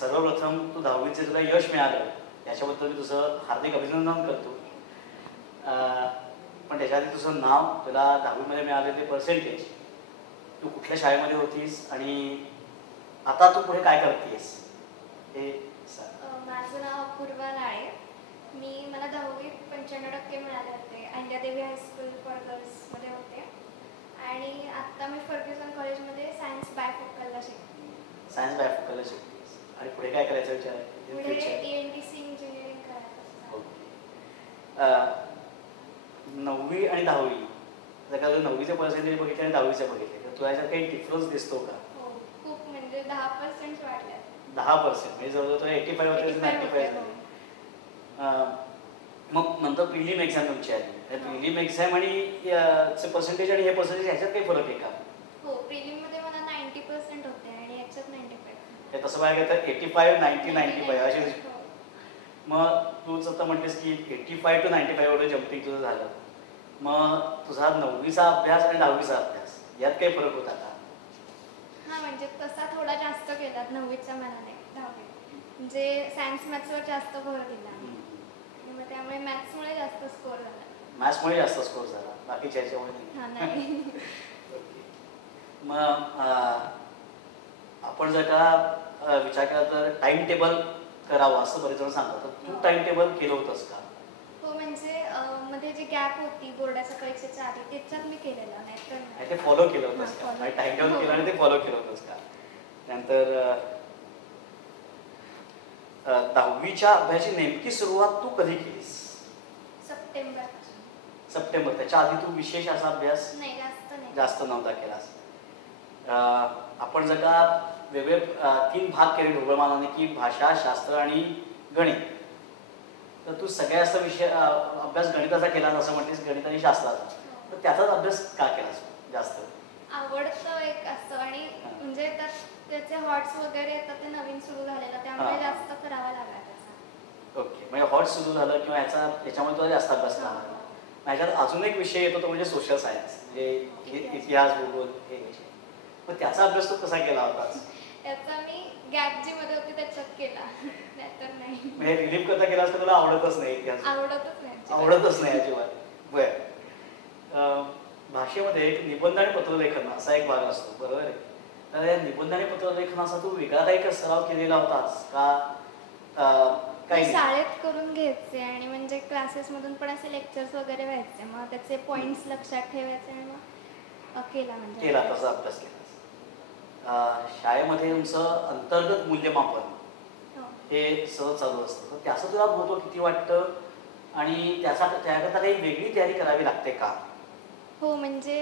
सर्वप्रथम तू 10वीचे तुला यश मिळालं याच्याबद्दल मी तुझं हार्दिक अभिनंदन करतो. पण त्याच्या आधी तुझं नाव, तुला 10वीमध्ये मिळालेले पर्सेंटेज, तू कुठल्या शाळेमध्ये होतीस आणि आता तू पुढे काय करतेस हे सांग. माझं नाव अपूर्वा नाळे. मला 10वीत 95% मिळाले होते. अहिल्यादेवी हायस्कूल फॉर गर्ल्समध्ये होते आणि आत्ता मी फर्ग्युसन कॉलेजमध्ये सायन्स बायफोकलला शिकते. सायन्स बायफोकलला शिकतेस आणि पुढे काय करायचा विचार आहे? पुढे ENTC इंजिनिअरिंग करायचं. ओके. 9वी आणि 10वी जर का 9वीचे पर्सेंटेज बघितले आणि 10वीचे बघितले तर तुला याच्यात काही डिफरन्स दिसतो का? हो, खूप म्हणजे 10% वाढले. 10% म्हणजे जवळजवळ तुला 85 होते 95. मग नंतर प्रिलिम एक्झाम तुमची आली. प्रिलिम एक्झाम आणि पर्सेंटेज आणि हे पर्सेंटेज ह्याच्यात काही फरक आहे का? हो, प्रिलिममध्ये मला 90% होते आणि याच्यात 95. हे तसं बघायला तर 85, 90, 95 असे. मग तूच आता म्हटलीस की 85 to 95 एवढं जम्पिंग तुझं झालं. मग तुझा 9वीचा अभ्यास आणि 10वीचा अभ्यास यात काही फरक होता का? हां, म्हणजे तसा थोडा जास्त केला 9वीच्या मनाने 10वीत. म्हणजे सायन्स मॅथ्सवर जास्त भर दिला आणि मग त्यामुळे मॅथ्समुळे जास्त स्कोअर झाला. मॅथ्समुळे जास्त स्कोअर झाला, बाकीच्या ह्याच्यामुळे नाही. मग आपण जर का विचार केला तर टाइम टेबल करावं असं बरेच जण सांगतात. तर तू टाइम टेबल केलं होतंस का? हो, म्हणजे मध्ये जी गॅप होती बोर्डाच्या परीक्षेच्या आधी त्याच्यात मी केलेलं नाही तर ते फॉलो केलं होतंस का? टाइम टेबल केलं आणि ते फॉलो केलं होतंस का? त्यानंतर 10वीच्या अभ्यासाची नेमकी सुरुवात तू कधी केलीस? सप्टेंबर. त्याच्या आधी तू विशेष असा अभ्यास जास्त नव्हता केलास. आपण जर का वेगळे 3 भाग केले ढोबळमानाने की भाषा, शास्त्र आणि गणित, तर तू सगळ्या असा विषय अभ्यास गणिताचा केलास असं म्हटलीस, गणित आणि शास्त्राचा. तर त्याचाच अभ्यास का केलास जास्त? आवडतं एक असं आणि म्हणजे त्याचे हॉट्स वगैरे येतात ते नवीन सुरू झालेलं त्यामुळे जास्त करावा लागला त्याचा. ओके, म्हणजे हॉट सुरू झालं किंवा याच्यामुळे तुला जास्त अभ्यास करावा. ह्याच्यात अजून एक विषय येतो तो म्हणजे सोशल सायन्स, म्हणजे इतिहास, भूगोल हे विषय. मग त्याचा अभ्यास तू कसा केला होतास? त्याचा मी गॅप जी मध्ये होती त्याच्यात केला, नाहीतर नाही. म्हणजे रिलीफ करता केलास तर तुला आवडतच नाही इतिहास? आवडतच नाही अजिबात. बरं. भाषेमध्ये एक निबंध आणि पत्रलेखन असा एक भाग असतो, बरोबर आहे? तर या निबंध आणि पत्रलेखनाचा तू वेगळा काही सराव केलेला होतास का? काही शाळेत करून घ्यायचे आणि म्हणजे क्लासेसमधून पण असे लेक्चर्स वगैरे व्हायचे, मग त्याचे पॉईंट्स लक्षात ठेवायचे आणि मग केला तसा अभ्यास केला. शाळेमध्ये तुमचं अंतर्गत मूल्यमापन हे सहज चालू असतं, तर त्याचं तुला महत्त्व किती वाटतं आणि त्याकरता काही वेगळी तयारी करावी लागते का? हो, म्हणजे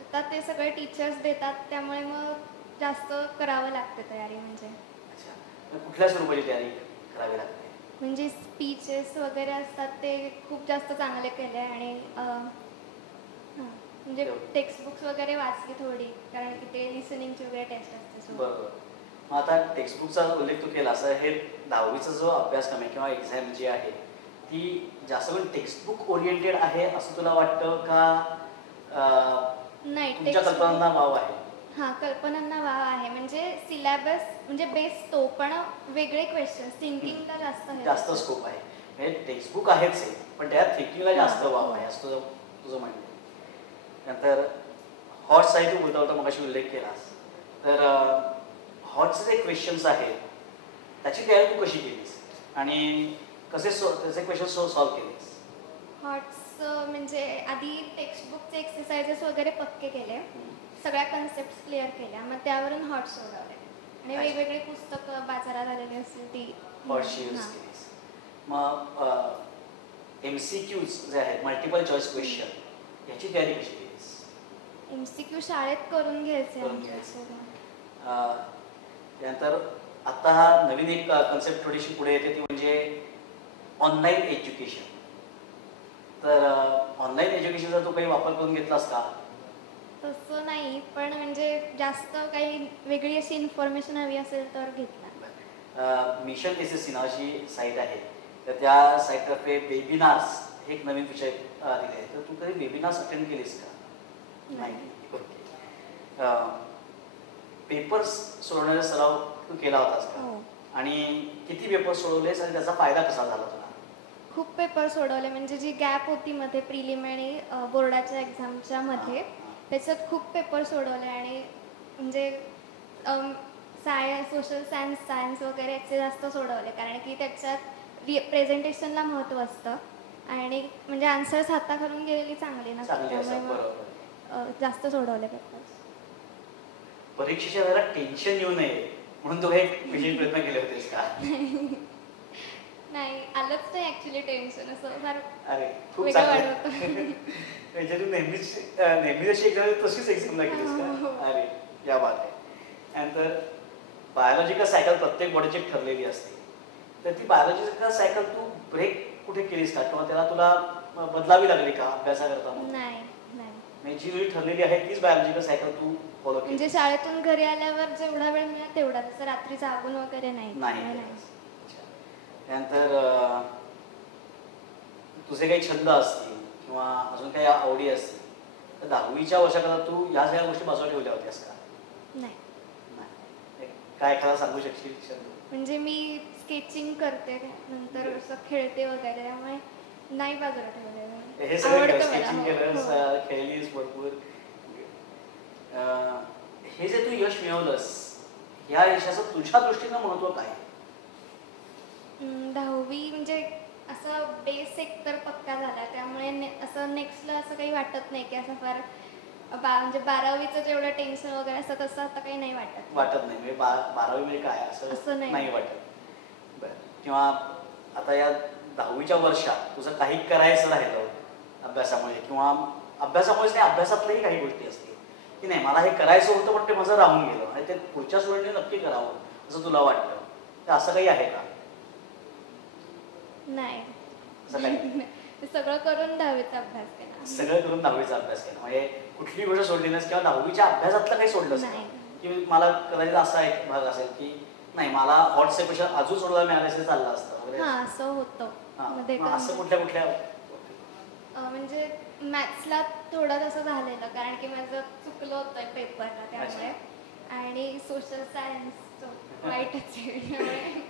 आता ते सगळे टीचर्स देतात त्यामुळे मग जास्त करावं लागते तयारी. म्हणजे अच्छा, कुठल्या स्वरूपाची तयारी करावी लागते? म्हणजे स्पीचेस वगैरे असतात ते खूप जास्त चांगले केले आणि म्हणजे टेक्स्टबुक्स वगैरे वाचली थोडी, कारण की ते लिसनिंगची वगैरे टेस्ट असते. बरोबर. मग आता टेक्स्टबुकचा उल्लेख तू केला, असं हे 10वीचा जो अभ्यासक्रम आहे किंवा एक्झाम जी आहे ती जास्त करून टेक्स्टबुक ओरिएंटेड आहे असं तुला वाटतं का? नाही, तुमच्या कल्पनांना वाव आहे? हां, कल्पनांना वाव आहे. म्हणजे सिलेबस म्हणजे बेस तो, पण वेगळे क्वेश्चन्स थिंकिंगला जास्त स्कोप आहे. म्हणजे टेक्स्टबुक आहेच आहे पण त्यात थिंकिंगला जास्त वाव आहे असं तुझं म्हणणं. नंतर हॉट्सचाही तू बोलता मगाशी उल्लेख केलास, तर हॉट्सचे जे क्वेश्चन्स आहेत त्याची तयारी तू कशी केलीस आणि कसे त्याचे क्वेश्चन सॉल्व्ह केलेस? हॉट्स म्हणजे आधी टेक्स्टबुकचे एक्सरसाइजेस वगैरे पक्के केले, सगळ्या कन्सेप्ट क्लिअर केल्या, मग त्यावरून हॉट्स सोडवले आणि वेगवेगळे पुस्तकं बाजारात आलेली असतील ती हॉट्सची यूज केलीस. मग MCQs जे आहेत, मल्टिपल चॉईस क्वेश्चन, याची तयारी कशी केलीस? MCQ शाळेत करून घ्यायचे. त्यानंतर आता हा नवीन एक कन्सेप्ट थोडीशी पुढे येते ती म्हणजे ऑनलाईन एज्युकेशन. तर ऑनलाईन एज्युकेशनचा तू काही वापर करून घेतलास का? तसं नाही, पण म्हणजे जास्त काही वेगळी अशी इन्फॉर्मेशन हवी असेल तर घेतला. मिशन SSC नावाची साईट आहे, तर त्या साईटतर्फे वेबिनार्स हे एक नवीन विषय दिले आहे. तर तू कधी वेबिनार्स अटेंड केलीस का? नाही. ओके. पेपर्स सोडवण्याचा सराव तू केला होतास का? आणि किती पेपर सोडवलेस आणि त्याचा फायदा कसा झाला तुला? खूप पेपर सोडवले, म्हणजे जी गॅप होती मध्ये प्रिलिम आणि बोर्डाच्या एक्झामच्या मध्ये, त्याच्यात खूप पेपर सोडवले. आणि म्हणजे सोशल सायन्स वगैरे याचे जास्त सोडवले, कारण की त्याच्यात प्रेझेंटेशनला महत्त्व असतं आणि म्हणजे आन्सर्स हाताखालून गेलेली चांगली नसतात, त्यामुळे जास्त सोडवले पेपर्स. परीक्षेच्या वेळेला टेन्शन येऊ नये म्हणून तू काही विशेष प्रयत्न केले होतेस का? नाही, आलंच नाही ऍक्च्युली टेन्शन, असं फार अरे खूप वेगळं वाटत. म्हणजे तू नेहमीच अशी एक्झाम तशीच एक्झामला गेलीस का? अरे या बात आहे. त्यानंतर बायोलॉजिकल सायकल प्रत्येक बॉडीची ठरलेली असते, तर ती बायोलॉजिकल सायकल तू ब्रेक कुठे केलीस का, किंवा त्याला तुला बदलावी लागली का अभ्यासा करताना? नाही, नाही, जी तुझी ठरलेली आहे तीच बायोलॉजिकल सायकल तू फॉलो केली? म्हणजे शाळेतून घरी आल्यावर जेवढा वेळ मिळाला तेवढा, जसं रात्री जागून वगैरे नाही. त्यानंतर तुझे काही छंद असतील किंवा अजून काही आवडी असतील, तर 10वीच्या वर्षात तू या सगळ्या गोष्टी बाजूला ठेवल्या होत्यास का? नाही. काय एखादा सांगू शकशील छंद? म्हणजे मी स्केचिंग करते, नंतर असं खेळते वगैरे, त्यामुळे नाही बाजूला ठेवलेलं. हे सगळं स्केचिंग केलंस, खेळलीस भरपूर. हे जे तू यश मिळवलंस, या यशाचं तुझ्या दृष्टीनं महत्व काय? 10वी म्हणजे असं बेस एक तर पक्का झाला, त्यामुळे असं नेक्स्टला असं काही वाटत नाही की असं फार म्हणजे 12वीचं जेवढं टेन्शन वगैरे असतं तसं आता काही नाही वाटत. नाही म्हणजे 12वी म्हणजे काय असं नाही वाटत. बरं, किंवा आता या 10वीच्या वर्षात तुझं काही करायचं राहिलं अभ्यासामुळे, किंवा अभ्यासामुळेच नाही, अभ्यासातल्याही काही गोष्टी असतील की नाही मला हे करायचं होतं पण ते माझं राहून गेलं आणि ते पुढच्या स्टुडंटने नक्की करावं असं तुला वाटतं, तर असं काही आहे का? नाही, असं काही सगळं करून 10वीचा अभ्यास केला. सगळं करून 10वीचा अभ्यास केला, म्हणजे कुठली गोष्ट सोडली नाहीस किंवा 10वीच्या अभ्यासातलं काही सोडलंच नाही की मला कदाचित असा एक भाग असेल की नाही मला व्हॉट्सअपपेक्षा अजून सोडला मिळालं असेल चाललं असतं वगैरे? असं होतं. असं कुठल्या म्हणजे मॅथ्सला थोडं तसं झालेलं, कारण की माझं चुकलं होतं पेपरला, त्यामुळे. आणि सोशल सायन्स वाईटच आहे.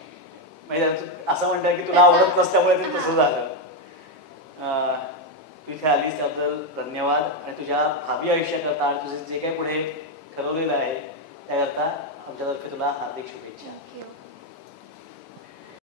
म्हणजे असं म्हणतात की तुला आवडत नसल्यामुळे ते तसं झालं. तू इथे आलीस त्याबद्दल धन्यवाद, आणि तुझ्या भावी आयुष्याकरता आणि तुझे जे काही पुढे ठरवलेलं आहे त्याकरता आमच्यातर्फे तुला हार्दिक शुभेच्छा.